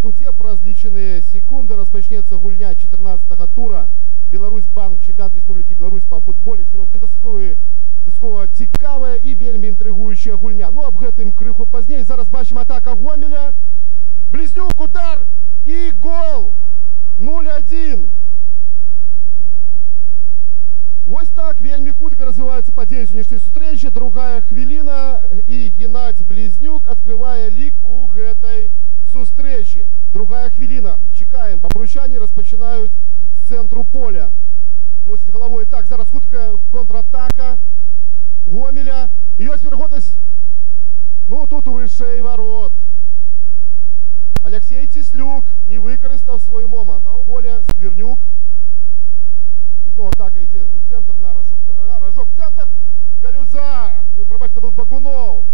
Мінску, дзе праз лічаныя секунды распачнецца гульня 14-го тура Беларусь-Банк, чэмпіянат Рэспублікі Беларусь па футболе. Дастаткова цікавая і вельмі інтрыгуючая гульня. Ну, аб гэтым крыху пазней. Зараз бачым атака Гомеля. Близнюк, удар і гол. 0-1. Вось так вельмі хутка развіваюцца падзеі сённяшняй сустрэчы. Другая хвіліна і Геннадзь Близнюк адкрывае лік у гэтай сустрэчы. Другая хвіліна. Чекаем. Бабруйчане распачынаюць з цэнтру поля. Носіць галавой. Так, зараз хуткая контратака Гомеля. І ёсць верагоднасць. Ну, тут вышэй ворот. Алексей Теслюк не выкарыстаў свой момант. А у поля Сквернюк. І зноў атака ідзе у цэнтр на Ражок. Цэнтр. Галюза. Прабачце, был Багунов.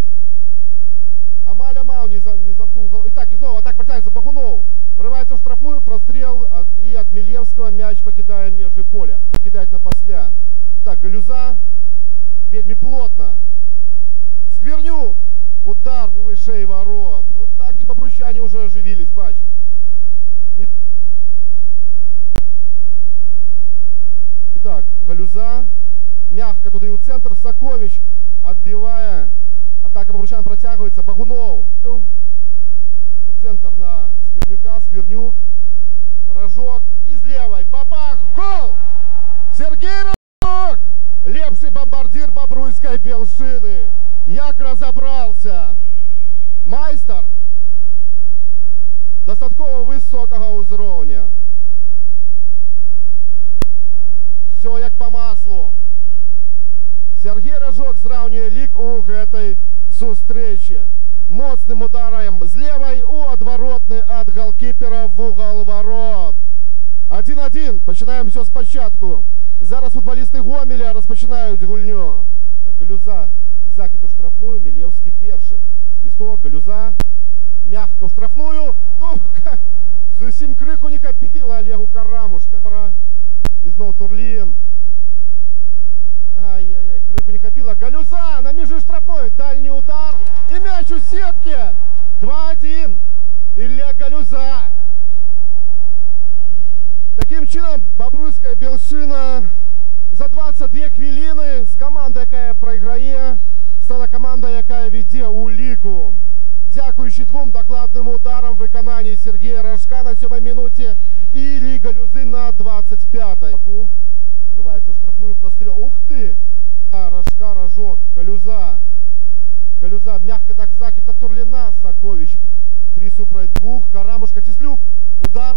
Амаль-амаль не замкнул голову. Итак, и снова атака працягваецца. Багунов врываецца ў штрафную, прострел, и от Милевского мяч покидая межы поля. Покидает на пасля. Итак, Галюза. Вельмі плотно. Сквернюк. Удар вышэй ворот. Вот так и бабруйчане уже оживились, бачим. Итак, Галюза. Мягко туда и у центр. Сакович, отбивая. Атака бабруйчан протягивается. Багунов. У центр на Сквернюка. Сквернюк. Рожок. И с левой. Бабах. Гол! Сергей Рожок! Лепший бомбардир бабруйской Белшины. Як разобрался. Майстер. Дастаткова высокого узроўня. Все як по маслу. Сергей Рожок зраўнює лік у гэтай сустрэчы. Моцным ударом з левой у адваротны ад голкіпера в угол ворот. 1-1. Пачынаем все спачатку. Зараз футболисты Гомеля распачынаюць гульню. Так, Галюза. Закид у штрафную. Милевский першы. Свисток. Галюза. Мягко у штрафную. Ну, зусім крыху не хапіла Олегу Карамушка. І зноў Турлин. Ай-яй-яй, крыху не хапіла. Галюза на меже штрафной. Дальний удар. И мяч у сетки. 2-1. Илья Галюза. Таким чином, бабруйская Белшина за 22 хвилины с командой, якая прайграе, стала команда, якая веде у ліку. Дзякуючы двум докладным ударам выкананні Сергея Рожка на 7-й минуте и Ильи Галюзы на 25-й. Рывается в штрафную, прострел. Ух ты! Рожка, Рожок, Галюза. Галюза, мягко так закид на Турлина. Сакович. 3 супротив 2. Карамушка, Теслюк. Удар.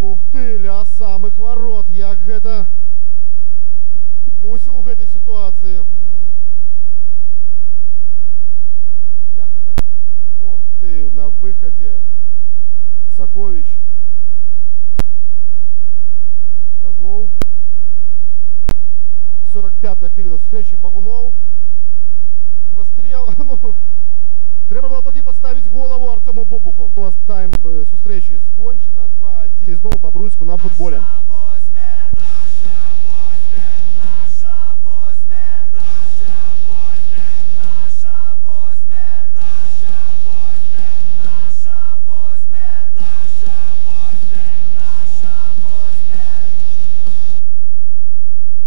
Ух ты, ля самых ворот. Як гэта мусіл у гэтай ситуации. Мягко так. Ох ты, на выходе Сакович. Козлов. 45-я хвилина встречи. Багунов. Прострел. Ну, треба было только поставить голову Артему Бобуху. У нас тайм встречи скончено. 2-1. И снова Бобруйску на футболе.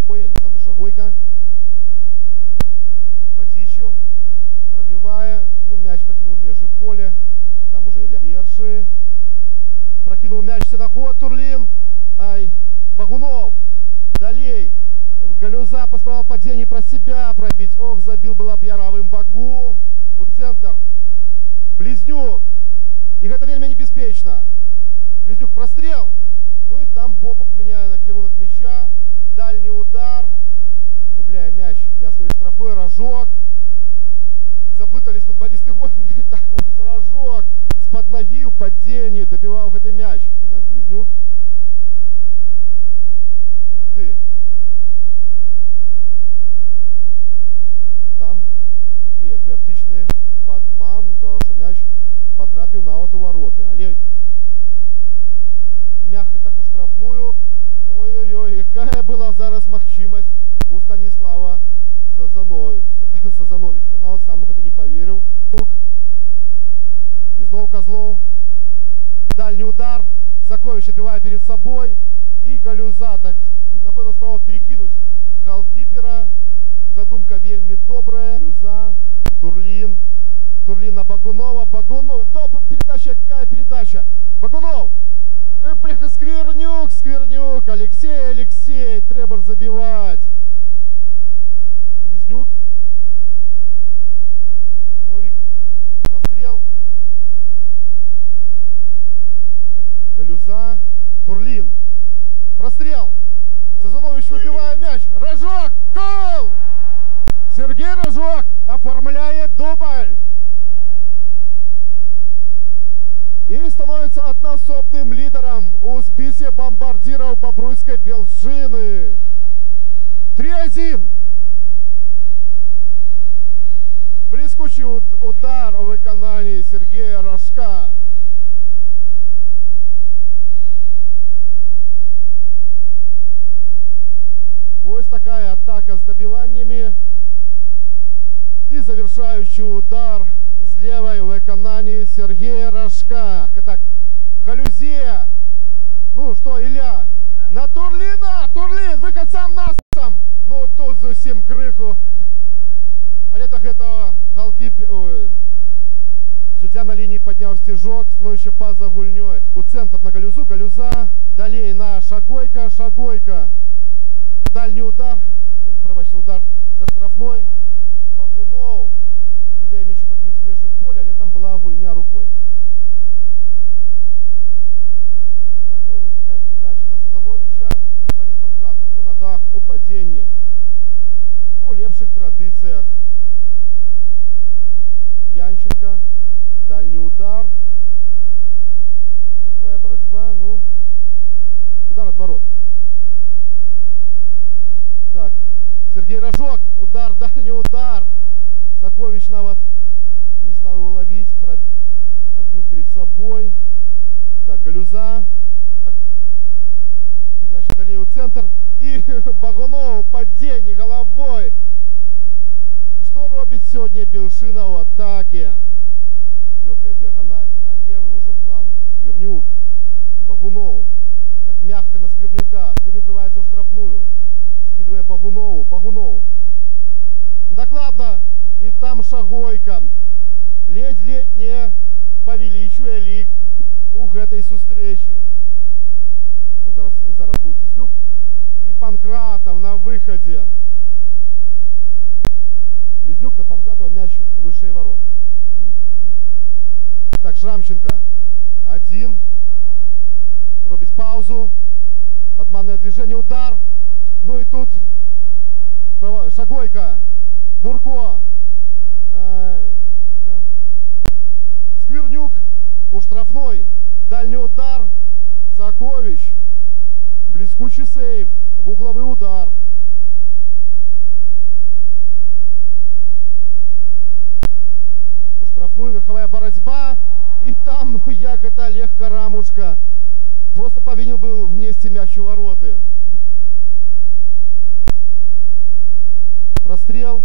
Александр Шагойко. Батищев, пробивая, ну, мяч покинул межи поля, а там уже Илья Перши. Прокинул мяч на ход, Турлин. Ай, Багунов. Далей. Галюза поспробовал падение про себя пробить. Ох, забил было б я правым боку. У центр. Близнюк. И это вельмі небеспечно. Близнюк прострел. Ну и там Бобух меняя на кірунок мяча. Дальний удар. Углубляя мяч для своей штрафной. Рожок. Заплутались футболисты Гомеля. Так вот Рожок. С-под ноги у падения добивал этот мяч. Геннадий Близнюк. Ух ты. Там такие как бы оптичный подман. Здавал, что мяч потрапил на вороты. Але мягко так у штрафную. Ой-ой-ой, какая была зараз магчимость у Станислава Сазановича. Но он сам это не поверил. И снова Козлов. Дальний удар. Сакович отбивает перед собой. И Галюза. Так, напевно, справа перекинуть голкипера. Задумка вельми добрая. Галюза. Турлин. Турлин на Багунова. Багунов. Передача, какая передача? Багунов. Сквернюк, Сквернюк. Алексей. Треба забивать. Близнюк. Новик. Прострел. Так, Галюза. Турлин. Прострел. Сазанович, выбивая мяч. Рожок. Гол! Сергей Рожок оформляет дубль. И становится одноособным лидером у списка бомбардиров Бобруйской Белшины. 3-1. Блискучий удар у виконанні Сергея Рожка. Ось такая атака с добиваниями. И завершающий удар с левой в виконанні Сергея Рожка. Так, Галюзе. Ну что, Илья? На Турлина. Турлин, выход сам на сам. Ну тут зовсім криху. Але так этого голкипер. Суддя на линии поднял стежок, становится пас за гульней. У центр на Галюзу. Галюза. Далее на Шагойка. Шагойка. Дальний удар. Пробачте, удар за штрафной. Багунов. Не дає мячу покинуть межи поля, але там была гульня рукой. Так, ну вот такая передача на Сазановича. И Борис Панкратов у ногах, у падении. У лепших традициях. Янченко. Дальний удар. Верховая борьба. Ну, удар от ворот. Так, Сергей Рожок. Удар, дальний удар. Сакович навод не стал его ловить. Отбил перед собой. Так, Галюза. Так, передача далее у центр. И Багунов падение головой. Что робит сегодня Белшина в атаке? Легкая диагональ на левый уже план. Сквернюк. Багунов. Так, мягко на Сквернюка. Сквернюк врывается в штрафную. Скидывая Багунову. Багунов. Докладно. И там Шагойка. Ледь не повеличує лік у гэтай сустрэчы. Зараз был Тислюк. И Панкратов на выходе. Близнюк на Панкратова, мяч выше ворот. Так, Шрамченко. Один. Робить паузу. Подманное движение, удар. Ну и тут Шагойка. Бурко. Сквернюк у штрафной. Дальний удар. Сакович. Блескучий сейв. В угловый удар. Так, у штрафную верховая борьба. И там, ну як это Олег Карамушка. Просто повинен был внести мяч у вороты. Прострел.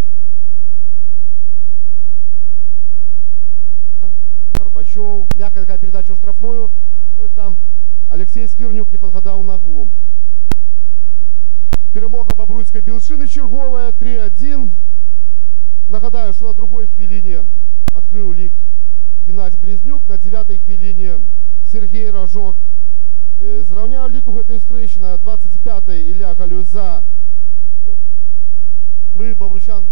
Горбачев. Мягкая такая передача в штрафную. Ну и там Алексей Сквернюк не подгадал ногу. Перемога Бобруйской Белшины черговая. 3-1. Нагадаю, что на другой хвилине открыл лик Геннадий Близнюк. На 9-й хвилине Сергей Рожок зраўняў лік у гэтай сустрэчы. На 25-й Илья Галюза вывел бобручан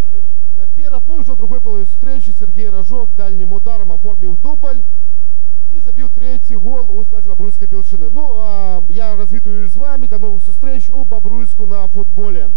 наперед. Ну и уже в другой половине встречи Сергей Рожок дальним ударом оформил дубль и забил третий гол у складе Бобруйской Белшины. Ну, а я развітую з вами. До новых встреч у Бобруйску на футболе.